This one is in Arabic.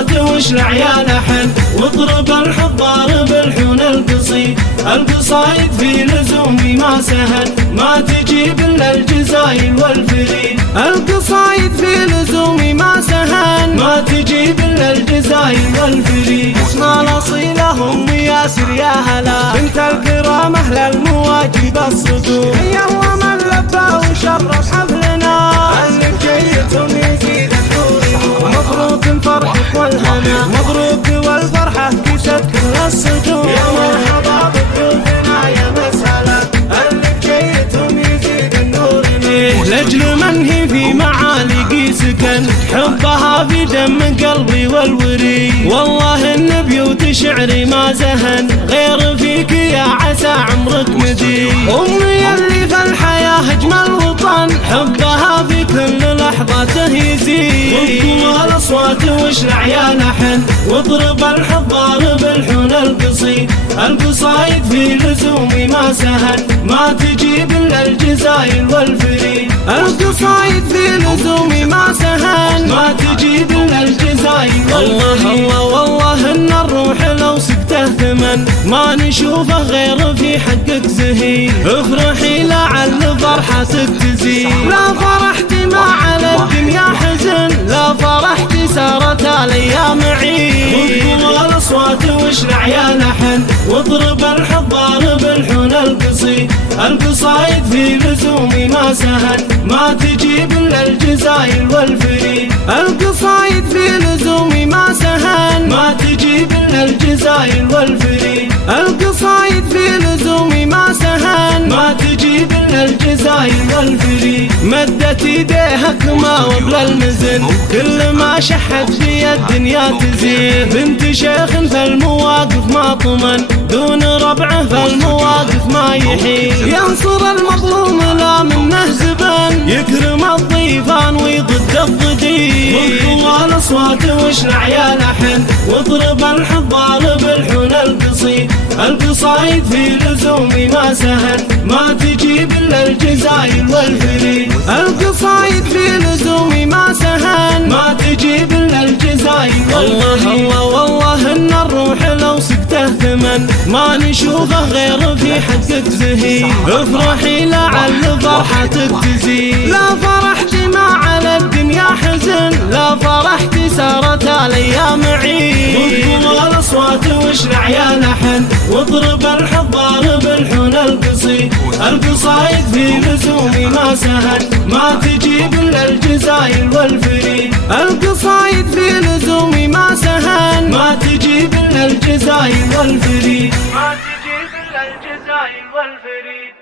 الاصوات واشلع يا لحن، واضرب الحضار بالحون القصيد. القصايد في لزومي ما سهل، ما تجيب الا الجزايل والفريد. القصايد في لزومي ما سهل، ما تجيب الا الجزايل والفريد. اسمع الاصيله ام ياسر يا هلا، بنت الكرام اهل المواجب الصدور. يلا من لبى وشرف حفلنا، انك جيتم يزيد النور. مبروك فرحك والهنا، مبروك والفرحه كست كل الصدور. يا مرحبا بضيوفنا يا مسهلا، انك جيتم يزيد النور. لاجل من هي في معالقي سكن، حبها في دم قلبي والوري. والله ان بيوت شعري ما زهن، غير فيك يا عسى عمرك مدي. امي اللي في الحياه اجمل وطن، حبها في كل لحظه يزيد. وقوا الاصوات واشلع يا لحن، واضرب الحضار بالحون القصيد. القصايد في لزومي ما سهل، ما تجيب الا الجزايل والفريد. القصايد في لزومي ما سهل، ما تجيب الا الجزايل والفريد. الله والله ان الروح لو سقته ثمن، ما نشوفه غير في حقك زهيد. افرحي لعل فرحتك تزيد، لا فرحتي ما على الدنيا حزن، لا فرحتي سارت الايام عيد. وقوا الاصوات واشلع يا لحن، واضرب الحضار بالحون القصيد. القصايد في لزومي ما سهل، ما تجيب الا الجزايل والفريد. القصايد في لزومي ما سهل، ما تجيب الا الجزايل والفريد. القصايد في لزومي ما سهل، ما تجيب الا الجزايل والفريد. مدت ايديها كما وبل المزن، كل ما شحت في الدنيا تزين. بنت شيخ في المواقف ما طمن، دون ربعه في المواقف ما يحين. ينصر المظلوم لا منه زبن، يكرم الضيفان ويضد الضدين. وقوا الاصوات واشلع يا لحن، واضرب الحضار بالحون القصيد. القصايد في لزومي ما سهل، ما تجيب الا الجزايل والفريد. القصايد في لزومي ما سهل، ما تجيب الا الجزايل والفريد. الله والله ان الروح لو سقته ثمن، ما نشوفه غير في حقك زهيد. افرحي لعل فرحتك تزيد، لا فرحتي ما على الدنيا حزن، لا فرحتي سارت الايام عيد. وقوا الاصوات واشلع يا لحن، واضرب الحضار بالحون القصيد. القصايد في لزومي ما سهل، ما تجيب الا الجزايل والفريد. القصايد في لزومي ما سهل، ما تجيب الا الجزايل والفريد. ما تجيب الا الجزايل والفريد.